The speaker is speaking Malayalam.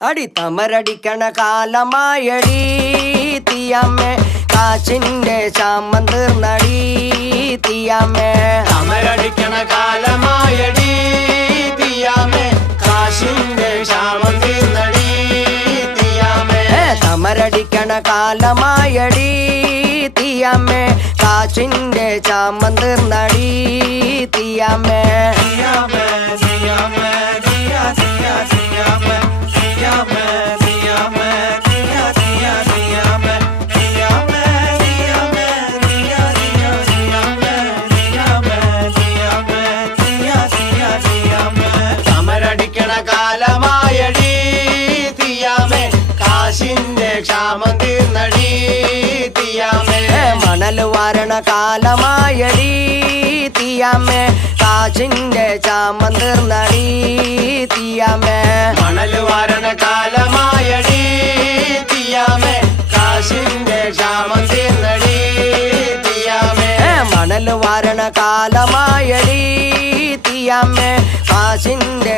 അടി തമരടിക്കണ കാലമായടി തീയമ്മേ കാച്ചിന്റെ ചാമം തീർന്നടി തീയമ്മേ തമരടിക്കണ കാലമായടി തീയമ്മേ കാശിന്റെ ക്ഷാമം തീർന്നടി തീയമ്മേ തമരടിക്കണ കാലമായടി തീയമ്മേ കാച്ചിന്റെ ചാമം തീർന്നടി തീയമ്മേ തമരടിക്കണ കാലമായടി തീയമ്മേ കാശിന്റെ ക്ഷാമം തീർന്നടി തീയമ്മേ മണൽ വാരണ കാലമായടി തീയമ്മേ കാച്ചിന്റെ ചാമം തീർന്നടി തീയമ്മേ മണൽ വാരണ കാലമായടി തീയമ്മേ കാശിന്റെ ക്ഷാമം തീർന്നടി തീയമ്മേ മണൽ വാരണ കാലമായടി തീയമ്മേ കാച്ചിന്റെ